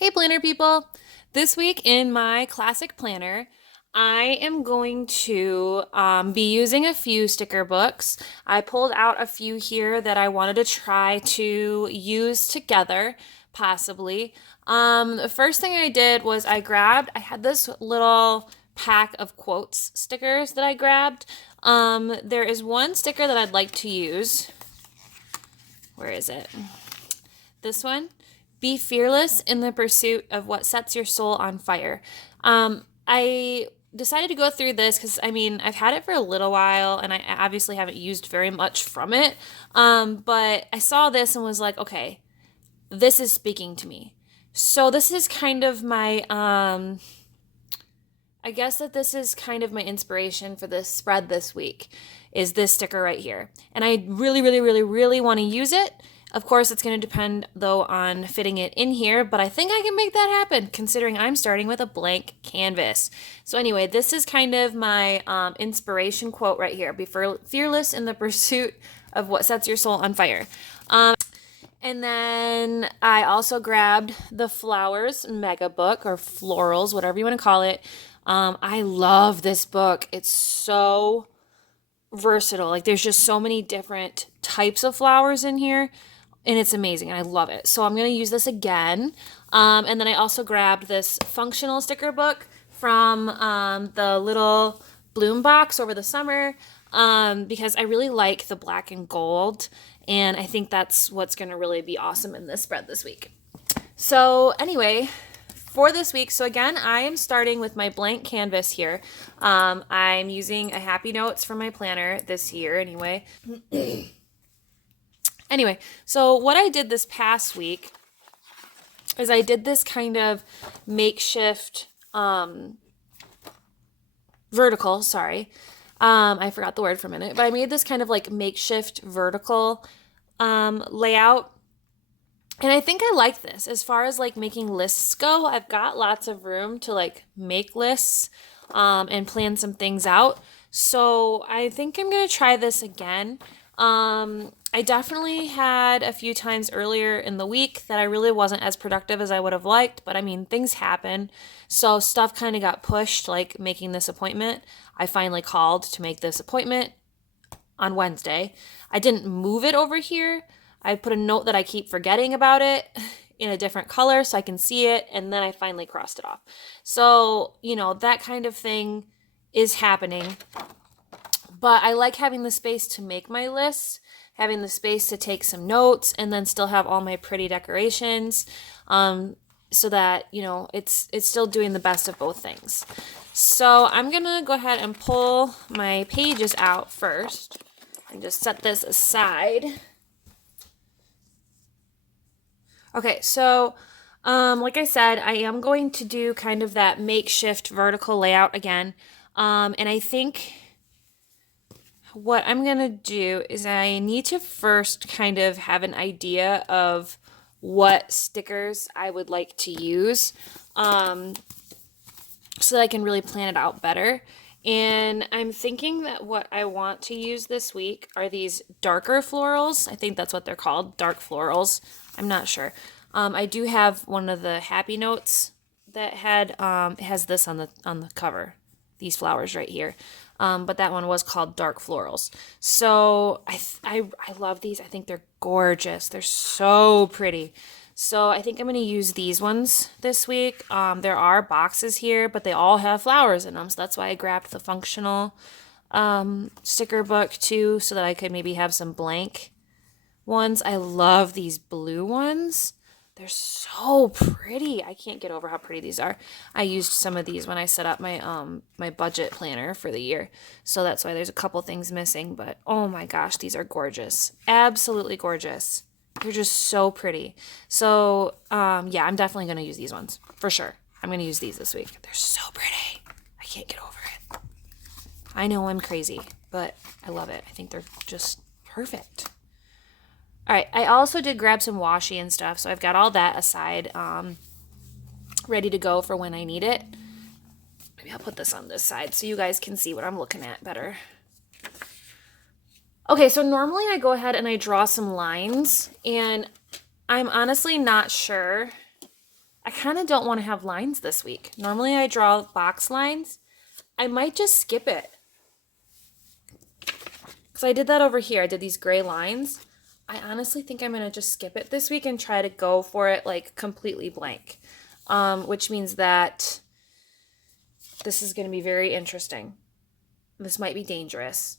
Hey planner people! This week in my classic planner, I am going to be using a few sticker books. I pulled out a few here that I wanted to try to use together, possibly. The first thing I did was I had this little pack of quotes stickers that I grabbed. There is one sticker that I'd like to use. Where is it? This one. Be fearless in the pursuit of what sets your soul on fire. I decided to go through this because I've had it for a little while and I obviously haven't used very much from it. But I saw this and was like, okay, this is speaking to me. So this is kind of my I guess that this is kind of my inspiration for this spread this week is this sticker right here. And I really, really, really, really want to use it. Of course, it's going to depend, though, on fitting it in here, but I think I can make that happen, considering I'm starting with a blank canvas. So anyway, this is kind of my inspiration quote right here. Be fearless in the pursuit of what sets your soul on fire. And then I also grabbed the Flowers Mega Book, or Florals, whatever you want to call it. I love this book. It's so versatile. Like, there's just so many different types of flowers in here, and it's amazing. I love it. So I'm going to use this again. And then I also grabbed this functional sticker book from the little bloom box over the summer because I really like the black and gold, and I think that's what's going to really be awesome in this spread this week. So anyway, for this week, so again, I am starting with my blank canvas here. I'm using a Happy Notes for my planner this year anyway. Anyway, so what I did this past week is I did this kind of makeshift vertical, sorry. I forgot the word for a minute, but I made this kind of like makeshift vertical layout. And I think I like this. As far as like making lists go, I've got lots of room to like make lists and plan some things out. So I think I'm going to try this again. I definitely had a few times earlier in the week that I really wasn't as productive as I would have liked, but things happen. So stuff kind of got pushed, like making this appointment. I finally called to make this appointment on Wednesday. I didn't move it over here. I put a note that I keep forgetting about it in a different color so I can see it, and then I finally crossed it off. So, that kind of thing is happening. But I like having the space to make my lists, having the space to take some notes, and then still have all my pretty decorations, so that, it's still doing the best of both things. So I'm going to go ahead and pull my pages out first and just set this aside. Okay, so like I said, I am going to do kind of that makeshift vertical layout again. And I think what I'm going to do is I need to first kind of have an idea of what stickers I would like to use so that I can really plan it out better. And I'm thinking that what I want to use this week are these darker florals. I think that's what they're called, dark florals. I'm not sure. I do have one of the Happy Notes that has this on the cover, these flowers right here. But that one was called Dark Florals. So I love these. I think they're gorgeous. They're so pretty. So I think I'm going to use these ones this week. There are boxes here, but they all have flowers in them. So that's why I grabbed the functional sticker book too, so that I could maybe have some blank ones. I love these blue ones. They're so pretty. I can't get over how pretty these are. I used some of these when I set up my my budget planner for the year. So that's why there's a couple things missing, but oh my gosh, these are gorgeous. Absolutely gorgeous. They're just so pretty. So, yeah, I'm definitely going to use these ones for sure. I'm going to use these this week. They're so pretty. I can't get over it. I know I'm crazy, but I love it. I think they're just perfect. All right, I also did grab some washi and stuff, so I've got all that aside, ready to go for when I need it. Maybe I'll put this on this side so you guys can see what I'm looking at better. Okay, so normally I go ahead and I draw some lines, and I'm honestly not sure. I kind of don't want to have lines this week. Normally I draw box lines. I might just skip it. Because I did that over here. I did these gray lines. I honestly think I'm going to just skip it this week and try to go for it like completely blank. Which means that this is going to be very interesting. This might be dangerous.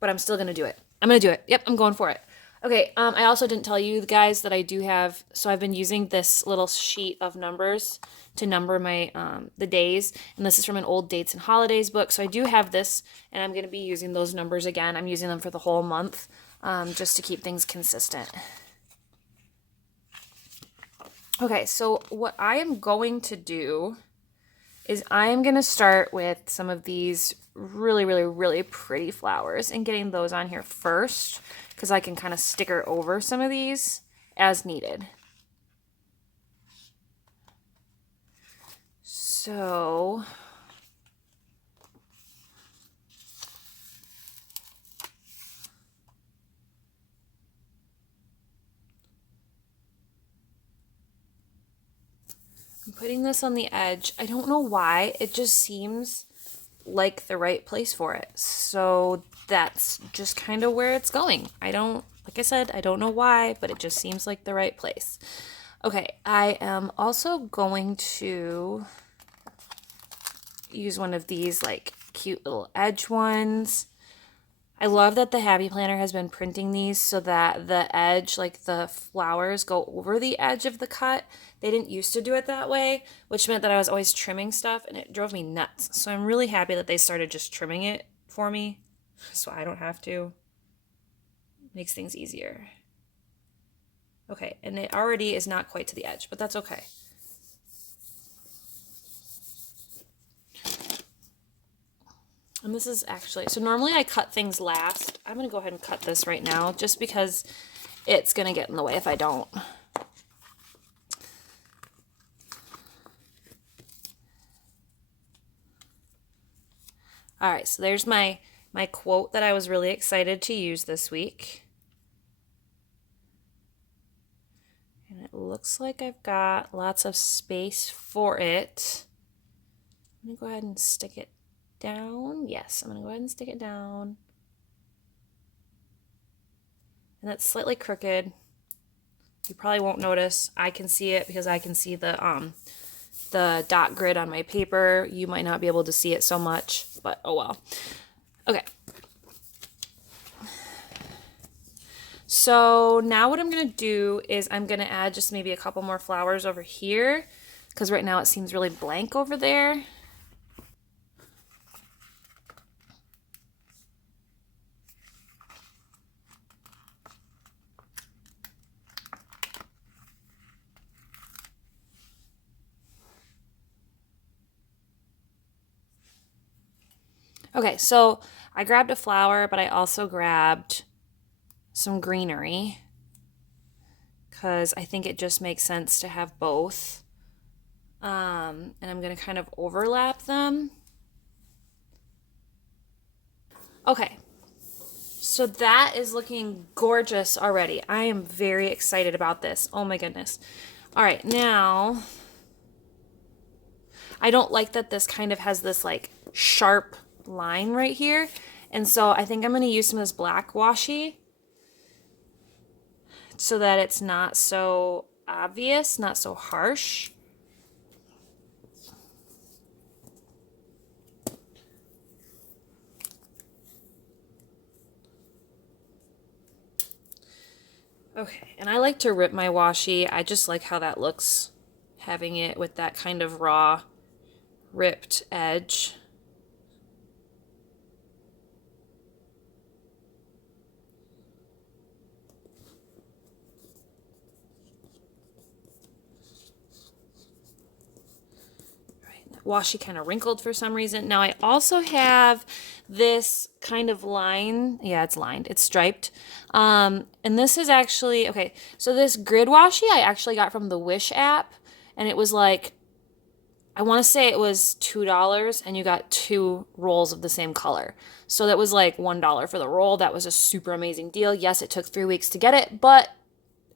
But I'm still going to do it. I'm going to do it. Yep, I'm going for it. Okay, I also didn't tell you guys that I do have, so I've been using this little sheet of numbers to number my the days, and this is from an old dates and holidays book, so I do have this, and I'm going to be using those numbers again. I'm using them for the whole month, just to keep things consistent. Okay, so what I am going to do is I am going to start with some of these really, really, really pretty flowers and getting those on here first, because I can kind of sticker over some of these as needed. So I'm putting this on the edge. I don't know why, it just seems like the right place for it. So that's just kind of where it's going. Like I said, I don't know why, but it just seems like the right place. Okay, I am also going to use one of these like cute little edge ones. I love that the Happy Planner has been printing these so that the edge, like the flowers, go over the edge of the cut. They didn't used to do it that way, which meant that I was always trimming stuff and it drove me nuts. So I'm really happy that they started just trimming it for me so I don't have to. Makes things easier. Okay, and it already is not quite to the edge, but that's okay. And this is actually, so normally I cut things last. I'm going to go ahead and cut this right now just because it's going to get in the way if I don't. All right, so there's my quote that I was really excited to use this week. And it looks like I've got lots of space for it. I'm going to go ahead and stick it down. Yes, I'm going to go ahead and stick it down. And that's slightly crooked. You probably won't notice. I can see it because I can see the dot grid on my paper. You might not be able to see it so much, but oh well. Okay. So now what I'm going to do is I'm going to add just maybe a couple more flowers over here because right now it seems really blank over there. Okay, so I grabbed a flower, but I also grabbed some greenery because I think it just makes sense to have both. And I'm going to kind of overlap them. Okay, so that is looking gorgeous already. I am very excited about this. Oh my goodness. All right, now I don't like that this kind of has this like sharp line right here. And so I think I'm going to use some of this black washi so that it's not so obvious, not so harsh. Okay, and I like to rip my washi. I just like how that looks, having it with that kind of raw, ripped edge. Washi kind of wrinkled for some reason. Now I also have this kind of line. Yeah, it's lined. It's striped. And this is actually, okay, so this grid washi I actually got from the Wish app. And it was like, I want to say it was $2 and you got 2 rolls of the same color. So that was like $1 for the roll. That was a super amazing deal. Yes, it took 3 weeks to get it, but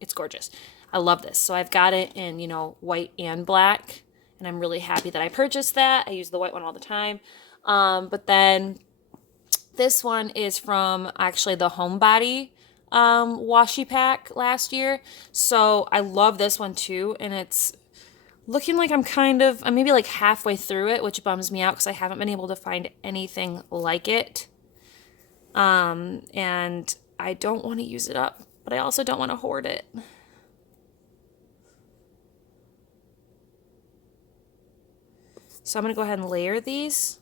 it's gorgeous. I love this. So I've got it in, white and black, and I'm really happy that I purchased that. I use the white one all the time. But then this one is from actually the Homebody washi pack last year. So I love this one too, and it's looking like I'm maybe like halfway through it, which bums me out because I haven't been able to find anything like it. And I don't want to use it up, but I also don't want to hoard it. So I'm going to go ahead and layer these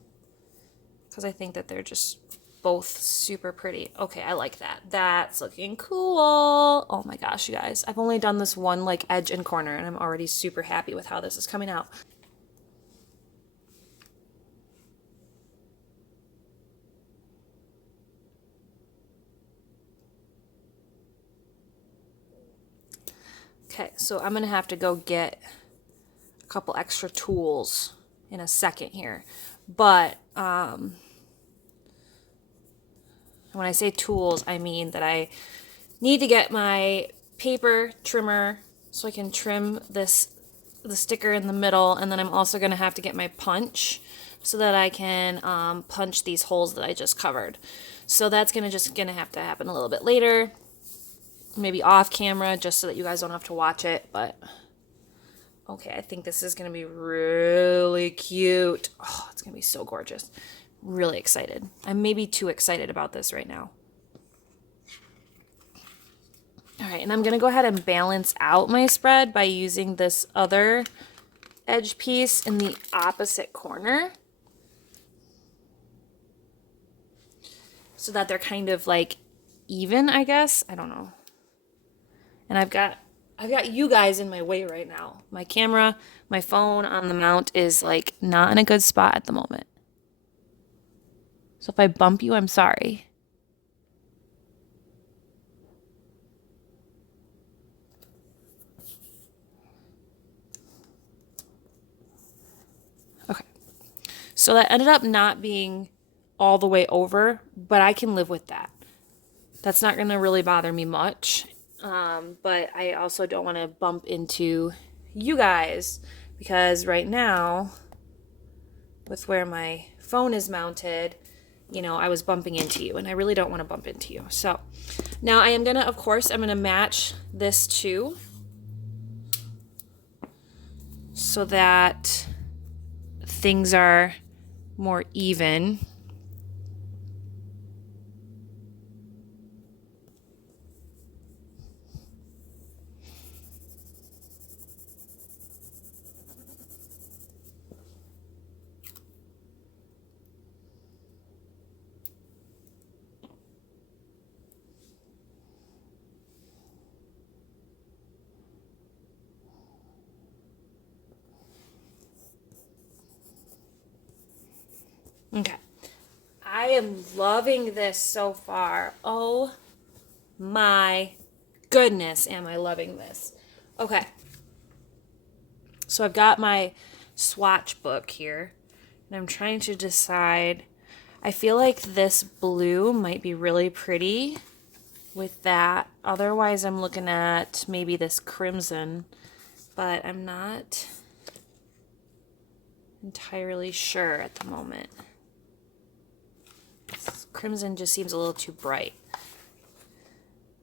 because I think that they're just both super pretty. Okay, I like that. That's looking cool. Oh my gosh, you guys. I've only done this one like edge and corner, and I'm already super happy with how this is coming out. Okay, so I'm going to have to go get a couple extra tools in a second here. But when I say tools, I mean that I need to get my paper trimmer so I can trim the sticker in the middle, and then I'm also going to have to get my punch so that I can punch these holes that I just covered. So that's gonna have to happen a little bit later, maybe off camera, just so that you guys don't have to watch it. But okay, I think this is gonna be really cute. Oh, it's gonna be so gorgeous. Really excited. I'm maybe too excited about this right now. All right, and I'm gonna go ahead and balance out my spread by using this other edge piece in the opposite corner so that they're kind of like even, I guess. I don't know. And I've got you guys in my way right now. My camera, my phone on the mount is like not in a good spot at the moment. So if I bump you, I'm sorry. Okay. So that ended up not being all the way over, but I can live with that. That's not going to really bother me much. But I also don't want to bump into you guys because right now, with where my phone is mounted, I was bumping into you, and I really don't want to bump into you. So now I am going to, of course, I'm going to match this too so that things are more even. Okay. I am loving this so far. Oh my goodness, am I loving this. Okay. So I've got my swatch book here, and I'm trying to decide. I feel like this blue might be really pretty with that. Otherwise, I'm looking at maybe this crimson, but I'm not entirely sure at the moment. This crimson just seems a little too bright.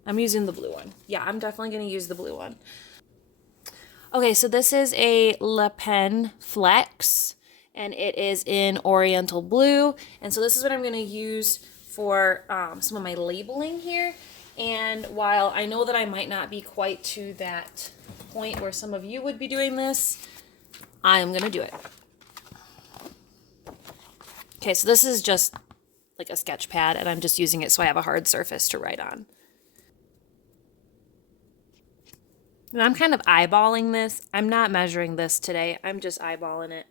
I'm using the blue one. Yeah, I'm definitely going to use the blue one. Okay, so this is a Le Pen Flex, and it is in Oriental Blue. And so this is what I'm going to use for some of my labeling here. And while I know that I might not be quite to that point where some of you would be doing this, I'm going to do it. Okay, so this is just like a sketch pad, and I'm just using it so I have a hard surface to write on. And I'm kind of eyeballing this. I'm not measuring this today. I'm just eyeballing it.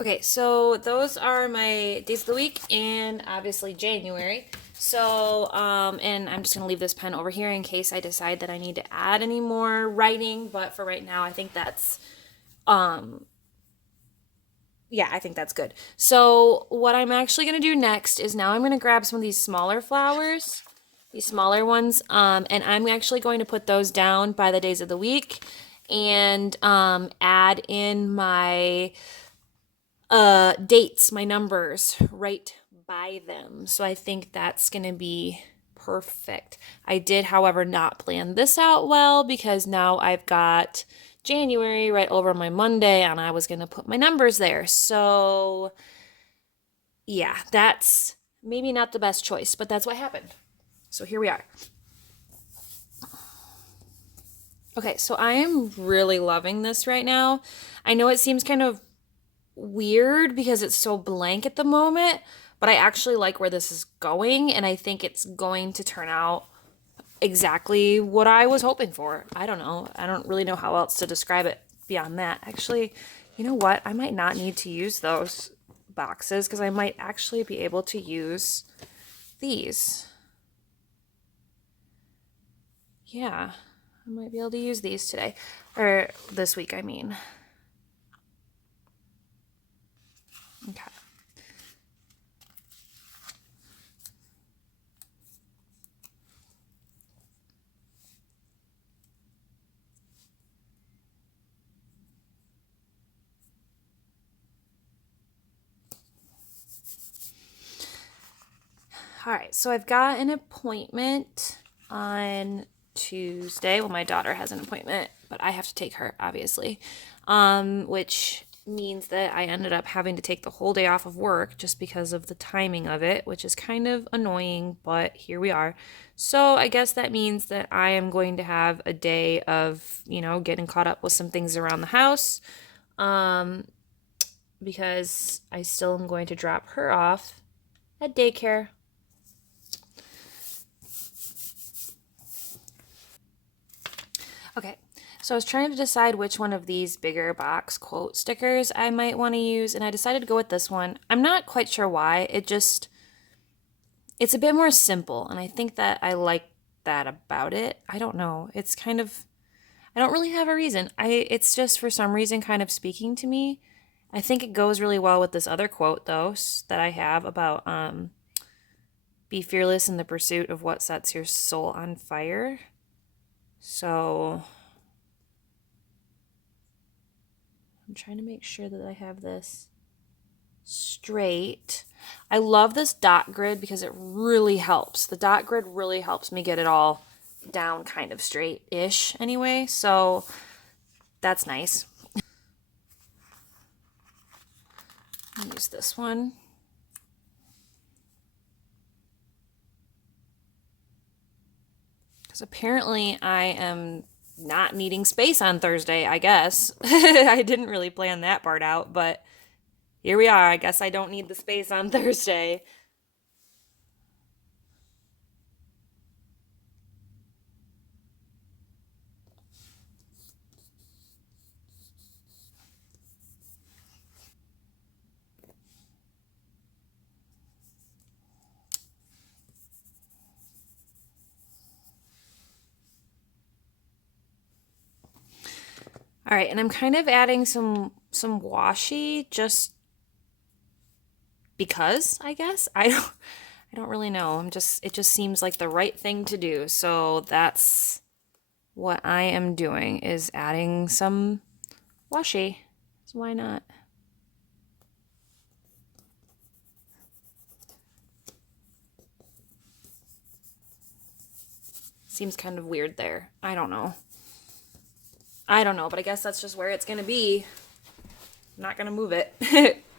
Okay, so those are my days of the week and obviously January. So, and I'm just going to leave this pen over here in case I decide that I need to add any more writing. But for right now, I think yeah, I think that's good. So, what I'm actually going to do next is now I'm going to grab some of these smaller flowers, these smaller ones, and I'm actually going to put those down by the days of the week and add in my dates, my numbers right by them. So I think that's going to be perfect. I did, however, not plan this out well because now I've got January right over my Monday and I was going to put my numbers there. So yeah, that's maybe not the best choice, but that's what happened. So here we are. Okay, so I am really loving this right now. I know it seems kind of weird because it's so blank at the moment, but I actually like where this is going, and I think it's going to turn out exactly what I was hoping for. I don't know. I don't really know how else to describe it beyond that. Actually, you know what? I might not need to use those boxes because I might actually be able to use these. Yeah, I might be able to use these today. Or this week, I mean. Okay. All right, so I've got an appointment on Tuesday. Well, my daughter has an appointment, but I have to take her, obviously, which means that I ended up having to take the whole day off of work just because of the timing of it, which is kind of annoying, but here we are. So I guess that means that I am going to have a day of, getting caught up with some things around the house, because I still am going to drop her off at daycare. Okay, so I was trying to decide which one of these bigger box quote stickers I might want to use, and I decided to go with this one. I'm not quite sure why. It's a bit more simple, and I think that I like that about it. I don't know. I don't really have a reason. It's just for some reason kind of speaking to me. I think it goes really well with this other quote though that I have about be fearless in the pursuit of what sets your soul on fire. So I'm trying to make sure that I have this straight. I love this dot grid because it really helps. The dot grid really helps me get it all down kind of straight-ish anyway, so that's nice. Use this one. Because apparently I am not needing space on Thursday, I guess. I didn't really plan that part out, but here we are. I guess I don't need the space on Thursday. All right, and I'm kind of adding some washi just because, I guess. I don't really know. It just seems like the right thing to do. So that's what I am doing is adding some washi. So why not? Seems kind of weird there. I don't know. But I guess that's just where it's gonna be. I'm not gonna move it.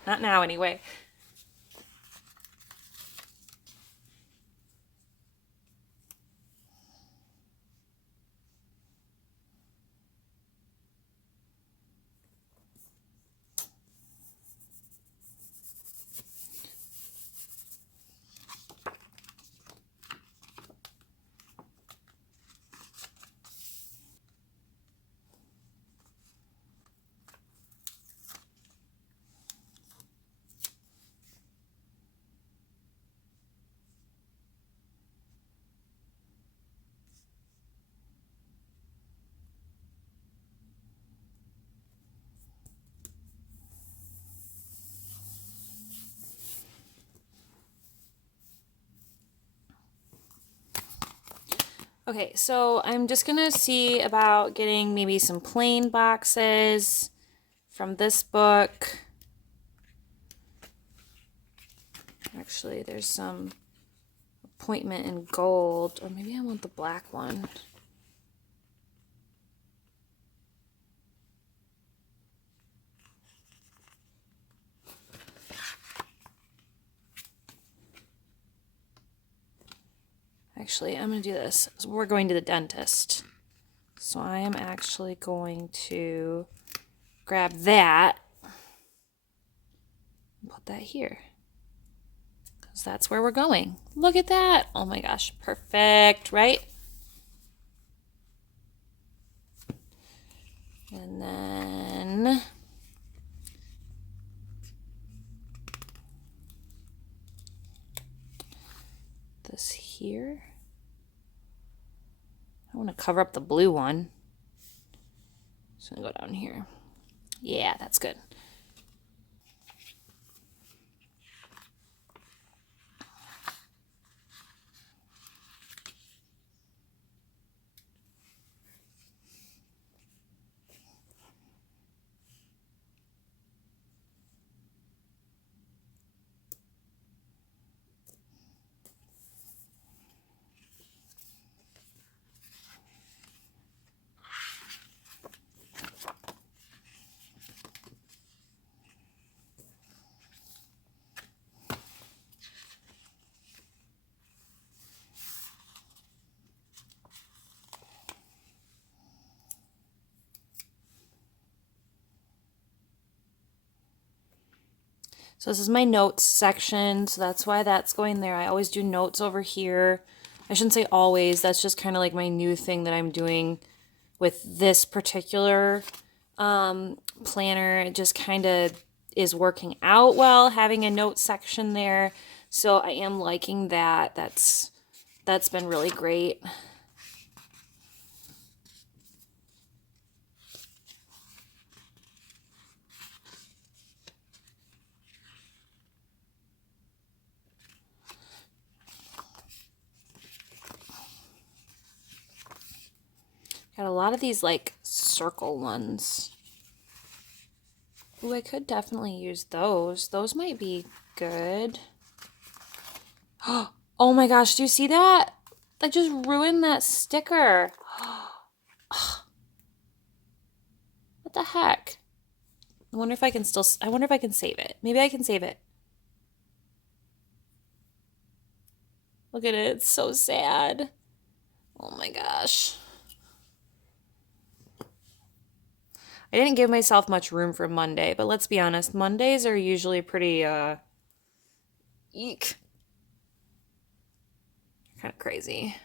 Not now, anyway. Okay, so I'm just gonna see about getting maybe some plain boxes from this book. Actually, there's some appointment in gold, or maybe I want the black one. Actually, I'm going to do this. So we're going to the dentist. So I am actually going to grab that and put that here. Because that's where we're going. Look at that. Oh my gosh. Perfect, right? And then this here. I want to cover up the blue one. So I'm going to go down here. Yeah, that's good. So this is my notes section, so that's why that's going there. I always do notes over here. I shouldn't say always, that's just kind of like my new thing that I'm doing with this particular planner. It just kind of is working out well, having a note section there. So I am liking that. That's been really great. Got a lot of these like circle ones. Ooh, I could definitely use those. Those might be good. Oh my gosh, do you see that? I just ruined that sticker. What the heck? I wonder if I can save it. Maybe I can save it. Look at it, it's so sad. Oh my gosh. I didn't give myself much room for Monday, but let's be honest, Mondays are usually pretty, eek. Kind of crazy.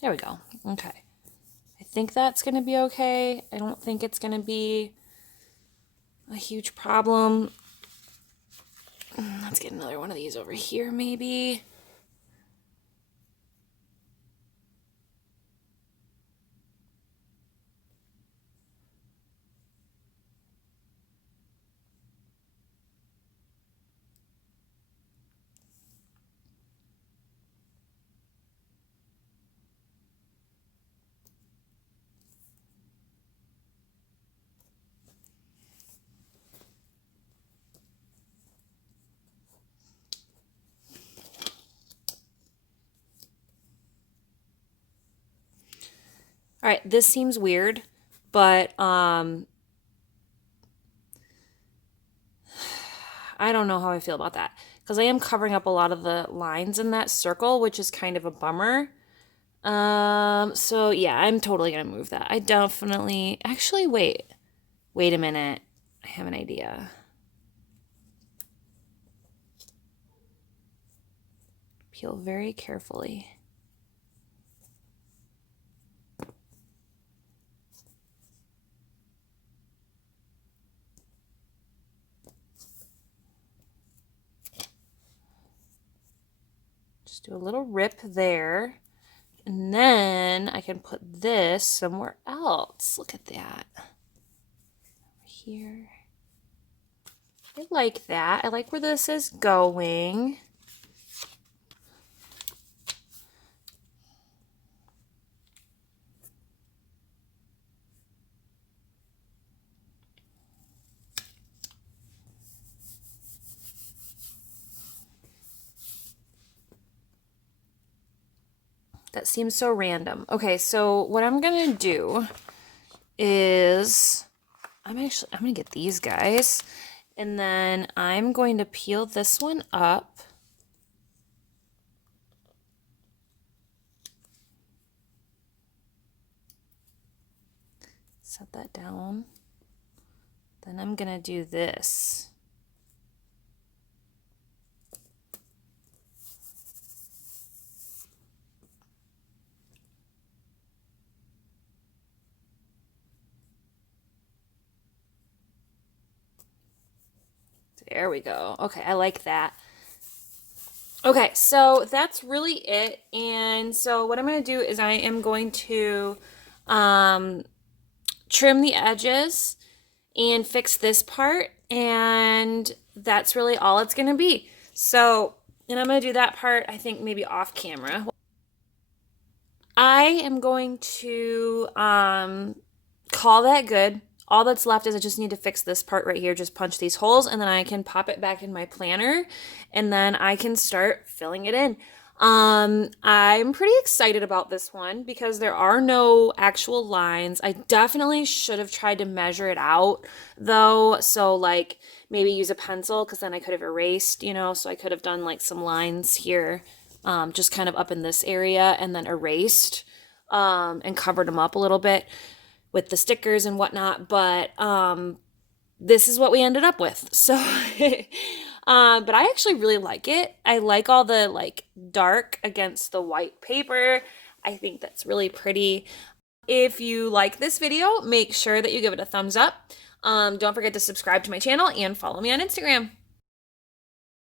There we go. Okay. I think that's going to be okay. I don't think it's going to be a huge problem. Let's get another one of these over here, maybe. All right, this seems weird, but I don't know how I feel about that because I am covering up a lot of the lines in that circle, which is kind of a bummer. So yeah, I'm totally gonna move that. I definitely actually wait a minute. I have an idea. Peel very carefully. Just do a little rip there. And then I can put this somewhere else. Look at that. Here. I like that. I like where this is going. That seems so random. Okay, so what I'm gonna do is I'm gonna get these guys, and then I'm going to peel this one up. Set that down. Then I'm gonna do this. There we go. Okay, I like that. Okay, so that's really it. And so what I'm going to do is I am going to trim the edges and fix this part. And that's really all it's going to be. So, and I'm going to do that part, I think, maybe off camera. I am going to call that good. All that's left is I just need to fix this part right here, just punch these holes, and then I can pop it back in my planner, and then I can start filling it in. I'm pretty excited about this one because there are no actual lines. I definitely should have tried to measure it out though. So like maybe use a pencil because then I could have erased, so I could have done like some lines here, just kind of up in this area and then erased, and covered them up a little bit with the stickers and whatnot, but this is what we ended up with. So, but I actually really like it. I like all the like dark against the white paper. I think that's really pretty. If you like this video, make sure that you give it a thumbs up. Don't forget to subscribe to my channel and follow me on Instagram.